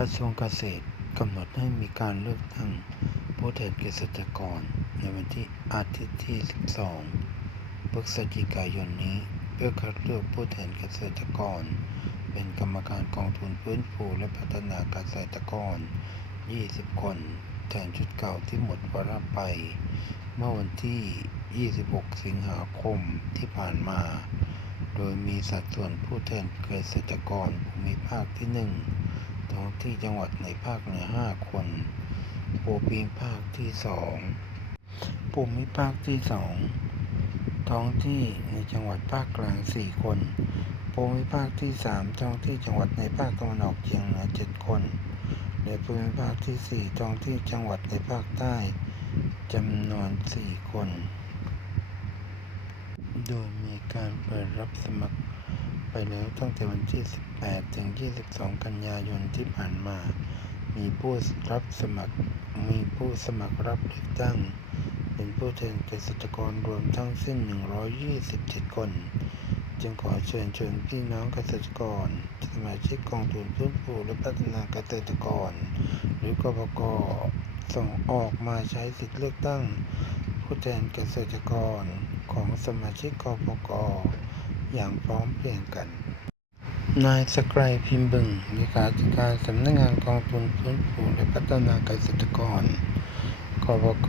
กระทรวงเกษตรกำหนดให้มีการเลือกตั้งผู้แทนเกษตรกร ในวันที่อาทิตย์ที่ 12 พฤศจิกายนนี้ เพื่อคัดเลือกผู้แทนเกษตรกร เป็นกรรมการกองทุนฟื้นฟูและพัฒนาเกษตรกร 20 คนแทนชุดเก่าที่หมดวาระไป เมื่อวันที่ 26 สิงหาคมที่ผ่านมา โดยมีสัดส่วนผู้แทนเกษตรกรภูมิภาคที่ 1 ท้องที่จังหวัดในภาคเหนือ 5 คนภูมิภาคที่2ภูมิภาคที่2ท้องที่ในจังหวัดภาคกลาง 4 คนภูมิภาคที่ 3 ท้องที่จังหวัดในภาคตะวันออกเฉียงเหนือ 7 คน และภูมิภาคที่ 4 ท้องที่จังหวัดในภาคใต้จำนวน 4 คน โดยมีการเปิดรับสมัคร แล้วตั้งแต่วันที่ 18 ถึง 22 กันยายนที่ผ่านมา มีผู้รับสมัคร มีผู้สมัครรับเลือกตั้ง เป็นผู้แทนเกษตรกรรวมทั้งสิ้น 127 คน จึงขอเชิญชวนพี่น้องเกษตรกร สมาชิกกองทุนฟื้นฟูและพัฒนาเกษตรกร หรือกบกส่งออกมาใช้สิทธิเลือกตั้ง ผู้แทนเกษตรกรของสมาชิกกบก อย่างพร้อมเพรียงกัน นายสกายพิมพ์บึงเลขาธิการสำนักงานกองทุนฟื้นฟูและพัฒนาเกษตรกรกบก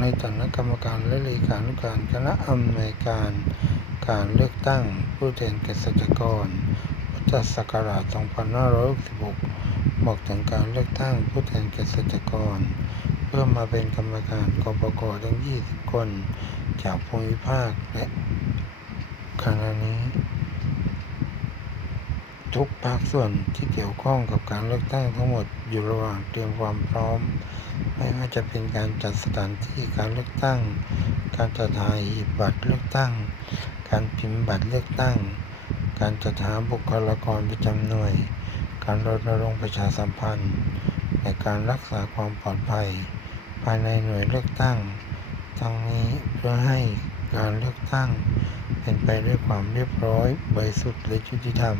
ในฐานะกรรมการและเลขานุการคณะอำนวยการการเลือกตั้งผู้แทนเกษตรกรพุทธศักราช 2566 บอกถึงการเลือกตั้งผู้แทนเกษตรกร เพื่อมาเป็นกรรมการกบกทั้ง 20 คน จากภูมิภาคและ ขณะนี้ ทุกภาคส่วนที่เกี่ยวข้องกับการเลือกตั้งทั้งหมดอยู่ระหว่างเตรียมความพร้อม ไม่ว่าจะเป็นการจัดสถานที่การเลือกตั้ง การจัดหาหีบบัตรเลือกตั้ง การพิมพ์บัตรเลือกตั้ง การจัดหาบุคลากรประจำหน่วย การรณรงค์ประชาสัมพันธ์ในการรักษาความปลอดภัย ภายในหน่วยเลือกตั้ง ทั้งนี้เพื่อให้ การเลือกตั้ง เป็นไปด้วยความเรียบร้อยบริสุทธิ์และยุติธรรม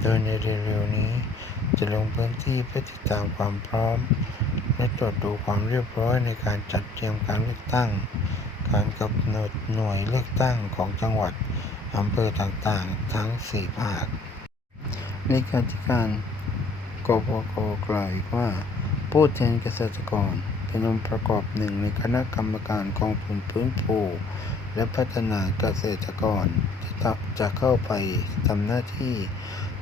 โดยในเร็วๆนี้จะลงพื้นที่เพื่อติดตามความพร้อม และตรวจดูความเรียบร้อยในการจัดเตรียมการเลือกตั้ง การกำหนดหน่วยเลือกตั้งของจังหวัดอำเภอต่างๆ ทั้ง 4 ภาคในการธิการกบกกล่าวอีกว่า ผู้แทนเกษตรกร เป็นองค์ประกอบหนึ่งในคณะกรรมการกองทุนฟื้นฟูและพัฒนาเกษตรกรที่จะเข้าไปทำหน้าที่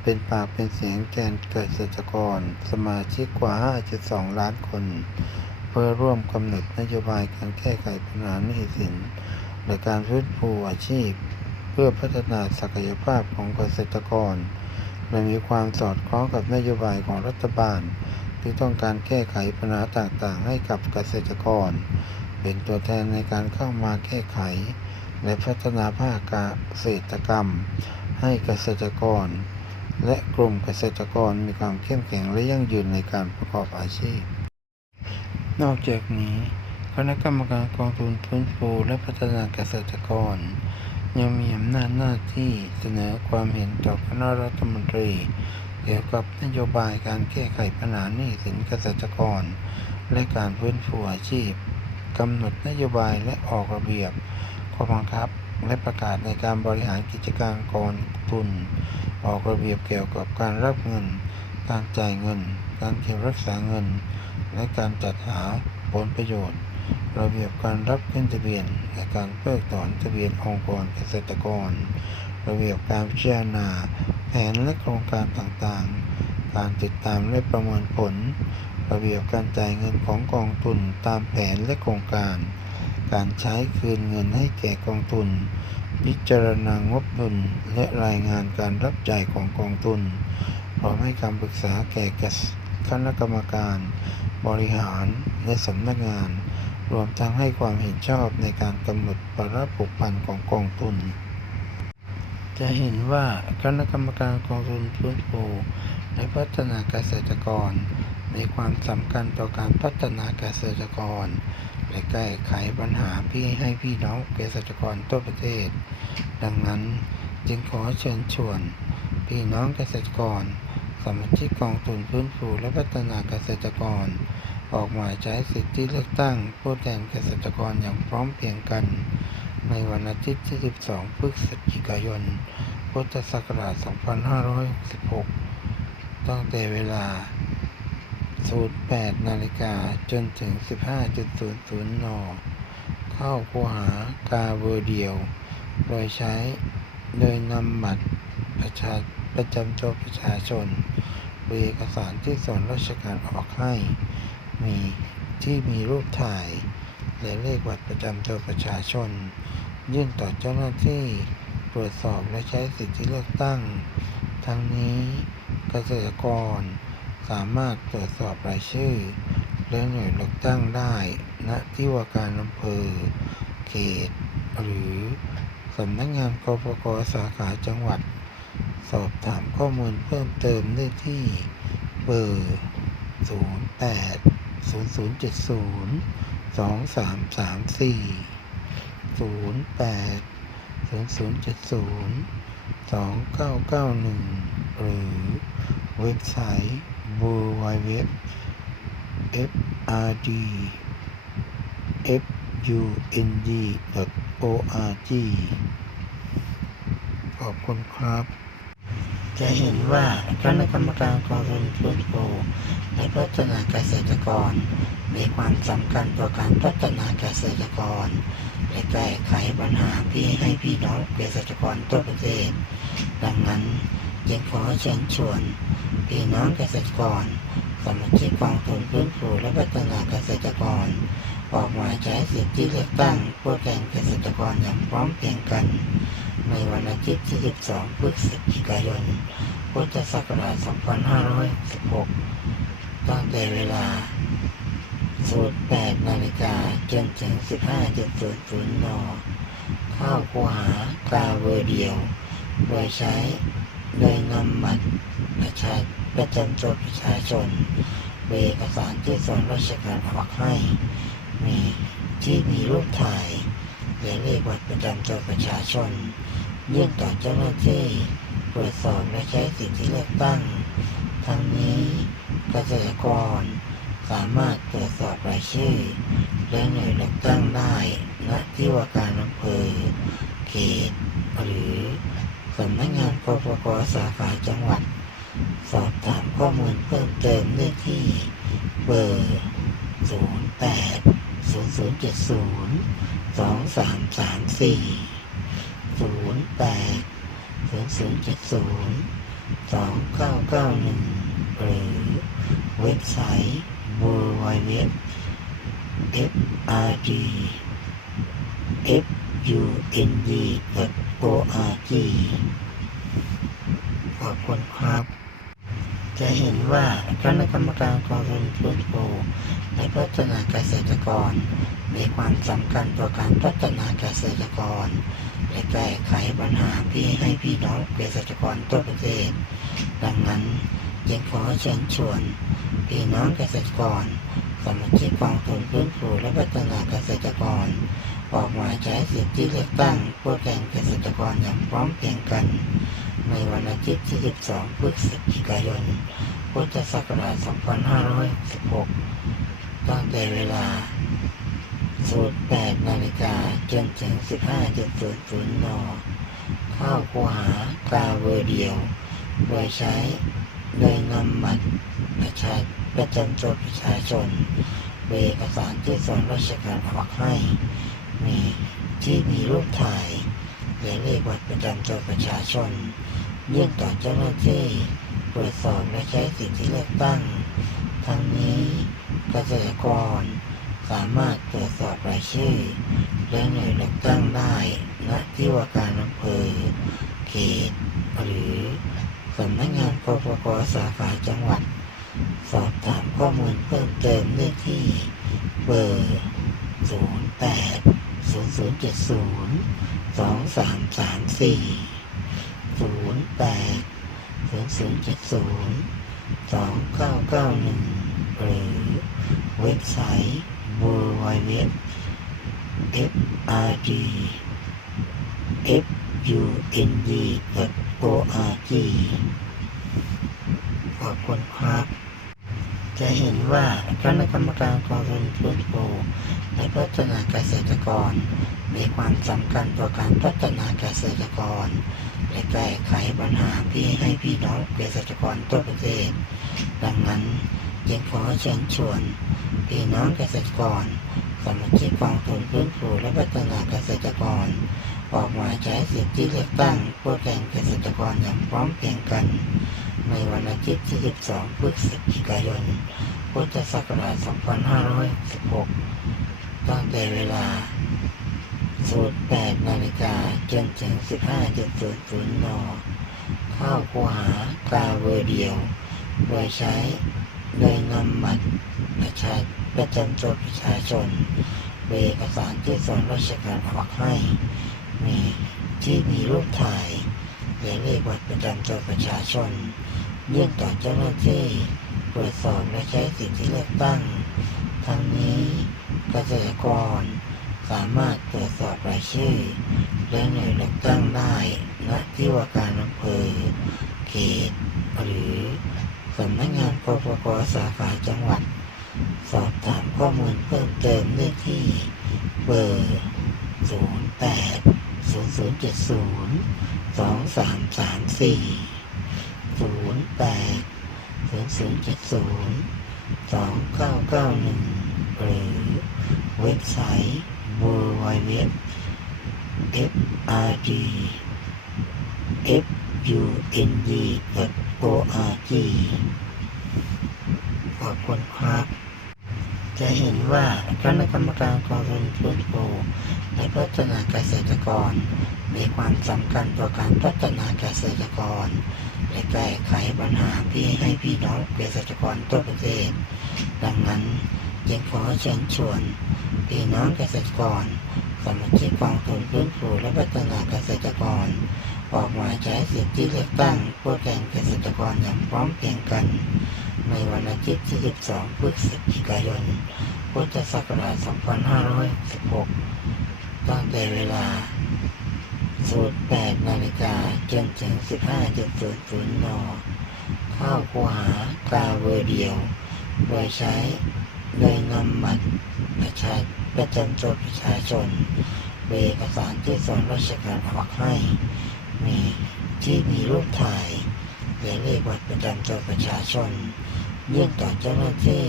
เป็นปากเป็นเสียงแทนเกษตรกร สมาชิกกว่า 5.2 ล้านคน เพื่อร่วมกำหนดนโยบายการแก้ไขปัญหาหนี้สินและการฟื้นฟูอาชีพ เพื่อพัฒนาศักยภาพของเกษตรกร และมีความสอดคล้องกับนโยบายของรัฐบาล ที่ต้องการแก้ไขปัญหาต่างๆ ให้กับเกษตรกร เป็นตัวแทนในการเข้ามาแก้ไข และพัฒนาภาคเกษตรกรรม ให้เกษตรกร และกลุ่มเกษตรกรมีความเข้มแข็งและยั่งยืนในการประกอบอาชีพ นอกจากนี้คณะกรรมการกองทุนฟื้นฟูและพัฒนาเกษตรกร ยังมีอำนาจหน้าที่เสนอความเห็นต่อคณะรัฐมนตรี เกี่ยวกับนโยบายการแก้ไขปัญหาหนี้สินเกษตรกร และการฟื้นฟูอาชีพกำหนดนโยบายและออกระเบียบข้อบังคับและประกาศในการบริหารกิจการกองทุน ออกระเบียบเกี่ยวกับการรับเงิน การจ่ายเงิน การเก็บรักษาเงิน และการจัดหาผลประโยชน์ ระเบียบการรับขึ้นทะเบียนและการเพิกถอนทะเบียนองค์กรเกษตรกร ระเบียบการพิจารณา แผนและโครงการต่างๆ การติดตามและประเมินผล ระเบียบการจ่ายเงินของกองทุนตามแผนและโครงการ การใช้คืนเงินให้แก่กองทุน พิจารณางบดุลและรายงานการรับจ่ายของกองทุน พร้อมให้คำปรึกษาแก่คณะกรรมการ บริหารและสำนักงาน รวมทั้งให้ความเห็นชอบในการกำหนดปรับผูกพันของกองทุน จะเห็นว่าคณะกรรมการกองทุนฟื้นฟูและพัฒนาเกษตรกร มีความสำคัญต่อการพัฒนาเกษตรกร และแก้ไขปัญหาพี่ให้พี่น้องเกษตรกรทั่วประเทศ ดังนั้นจึงขอเชิญชวน พี่น้องเกษตรกรสมาชิกกองทุนฟื้นฟูและพัฒนาเกษตรกร ออกหมายใช้สิทธิเลือกตั้งผู้แทนเกษตรกรอย่างพร้อมเพรียงกัน ในวันอาทิตย์ที่ 12 พฤศจิกายน พุทธศักราช 2566 ตั้งแต่เวลา 08 นาฬิกาจนถึง 15.00 น เข้าคูหากาเบอร์เดียว โดยใช้โดยนำบัตรประชาประจำตัวประชาชนหรือเอกสารที่ส่วนราชการออกให้ มีที่มีรูปถ่าย และเลขบัตรประจำตัวประชาชน ยื่นต่อเจ้าหน้าที่ตรวจสอบและใช้สิทธิเลือกตั้ง ทั้งนี้เกษตรกรสามารถตรวจสอบรายชื่อ และหน่วยเลือกตั้งได้ณที่ว่าการอำเภอ เขต หรือสำนักงานกปกสาขาจังหวัด สอบถามข้อมูลเพิ่มเติมได้ที่เบอร์ 08 0070 สองสามสามสี่ศูนย์แปดศูนย์ศูนย์เจ็ดศูนย์สองเก้าเก้าหนึ่งหรือเว็บไซต์ www frd fund org ขอบคุณครับ จะเห็นว่าคณะกรรมการกองทุนฟื้นฟูและพัฒนาเกษตรกร มีความสำคัญต่อการพัฒนาเกษตรกรและแก้ไขปัญหาพี่ให้พี่น้องเกษตรกรทั่วประเทศ ดังนั้นจึงขอเชิญชวนพี่น้องเกษตรกรสมาชิกกองทุนฟื้นฟูและพัฒนาเกษตรกร ออกมาใช้สิทธิเลือกตั้งผู้แทนเกษตรกรอย่างพร้อมเพรียงกัน ในวันอาทิตย์ที่ 12 พฤศจิกายน พุทธศักราช 2566 ตั้งแต่เวลา 08นาฬิกาจนถึง15.00นเข้าคูหากาเบอร์เดียว โดยใช้โดยนำบัตรประชาประจำตัวประชาชนหรือเอกสารที่ส่วนราชการออกให้ มีที่มีรูปถ่ายและเลขบัตรประจำตัวประชาชนยื่นต่อเจ้าหน้าที่ตรวจสอบและใช้สิทธิเลือกตั้ง ทั้งนี้เกษตรกรามารถตรวจสอบรายชื่อ และหน่วยเลือกตั้งได้ณที่ว่าการอำเภอ เขต หรือสำนักงานกปกสาขาจังหวัด สอบถามข้อมูลเพิ่มเติมได้ที่เบอร์ 08 0070 2334 08 0070 2991 หรือเว็บไซต์ www frd fund.org ขอบคุณครับ จะเห็นว่าคณะกรรมการกองทุนฟื้นฟูและพัฒนาเกษตรกร มีความสำคัญต่อการพัฒนาเกษตรกรและแก้ไขปัญหาพี่ให้พี่น้องเกษตรกรทั่วประเทศ ดังนั้นจึงขอเชิญชวน พี่น้องเกษตรกรสมาชิกกองทุนฟื้นฟูและพัฒนาเกษตรกร ออกมาใช้สิทธิเลือกตั้งผู้แทนเกษตรกรอย่างพร้อมเพรียงกัน ในวันอาทิตย์ที่ 12 พฤศจิกายน พุทธศักราช 2566ตั้งแต่เวลา08นาฬิกาจนถึง 15.00 น เข้าคูหากาเบอร์เดียว โดยใช้โดยนำบัตรประชา ประจำตัวประชาชนหรือเอกสารที่ส่วนราชการออกให้ มีที่มีรูปถ่ายและเลขบัตรประจำตัวประชาชนยื่นต่อเจ้าหน้าที่ตรวจสอบและใช้สิทธิเลือกตั้ง ทั้งนี้เกษตรกรสามารถตรวจสอบรายชื่อและหน่วยเลือกตั้งได้ณที่ว่าการอำเภอเขตหรือสำนักงานกปกสาขาจังหวัด สอบถามข้อมูลเพิ่มเติมได้ที่เบอร์ 08 0070 2334 08 0070 2991 หรือเว็บไซต์ www frd fund.org ขขอบคุณครับ จะเห็นว่าคณะกรรมการกองทุนฟื้นฟูและพัฒนาเกษตรกร มีความสำคัญต่อการพัฒนาเกษตรกร และแก้ไขปัญหาที่ให้พี่น้องเกษตรกรทั่วประเทศ ดังนั้นจึงขอเชิญชวนพี่น้องเกษตรกรสมาชิกกองทุนฟื้นฟูและพัฒนาเกษตรกร ออกมาใช้สิทธิเลือกตั้งผู้แทนเกษตรกรอย่างพร้อมเพรียงกัน ในวันอาทิตย์ที่ 12 พฤศจิกายน พุทธศักราช 2516 ตั้งแต่เวลา08นาฬิกาจนถึง 15.00 น เข้าคูหากาเวอร์เดียว โดยใช้โดยนำบัตรประชาประจำตัวประชาชนเบอร์เอกสารที่ส่วนราชการออกให้ มีที่มีรูปถ่าย และเลขบัตรประจำตัวประชาชน ยื่นต่อเจ้าหน้าที่ตรวจสอบและใช้สิทธิเลือกตั้ง ทั้งนี้เกษตรกรสามารถตรวจสอบรายชื่อ และหน่วยเลือกตั้งได้ณที่ว่าการอำเภอเขตหรือสำนักงานปปกสาขาจังหวัด สอบถามข้อมูลเพิ่มเติมได้ที่เบอร์ 0070 2334 08 0070 2991หรือเว็บไซต์ www frd fund org ขอบคุณครับ จะเห็นว่าคณะกรรมการกองทุนฟื้นฟูและพัฒนาเกษตรกร มีความสำคัญต่อการพัฒนาเกษตรกร และแก้ไขปัญหาที่ให้พี่น้องเกษตรกรทั่วประเทศ ดังนั้นจึงขอเชิญชวนพี่น้องเกษตรกรสมาชิกกองทุนฟื้นฟูและพัฒนาเกษตรกร ออกมาใช้สิทธิเลือกตั้งผู้แทนเกษตรกรอย่างพร้อมเพรียงกัน ในวันอาทิตย์ที่ 12 พฤศจิกายน พุทธศักราช 2516 ตั้งแต่เวลา08นาฬิกาจนถึง 15.00 น เข้าคูหากาเวอร์เดียว โดยใช้โดยนำบัตรประชาประจำตัวประชาชนเบอร์เอกสารที่ส่วนราชการออกให้ มีที่มีรูปถ่าย เลขบัตรประจำตัวประชาชน ยื่นต่อเจ้าหน้าที่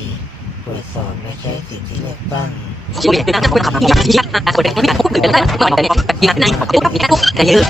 ตรวจสอบและใช้สิทธิเลือกตั้งชีเป็นนัการทำคุณทำที่ยากที่ยากคนเป็นคนไม่ได้พบหรือเป็นอะไรก่อนแต่เนี่ยยิงนั้นผมมีแค่พวกแต่เยอะ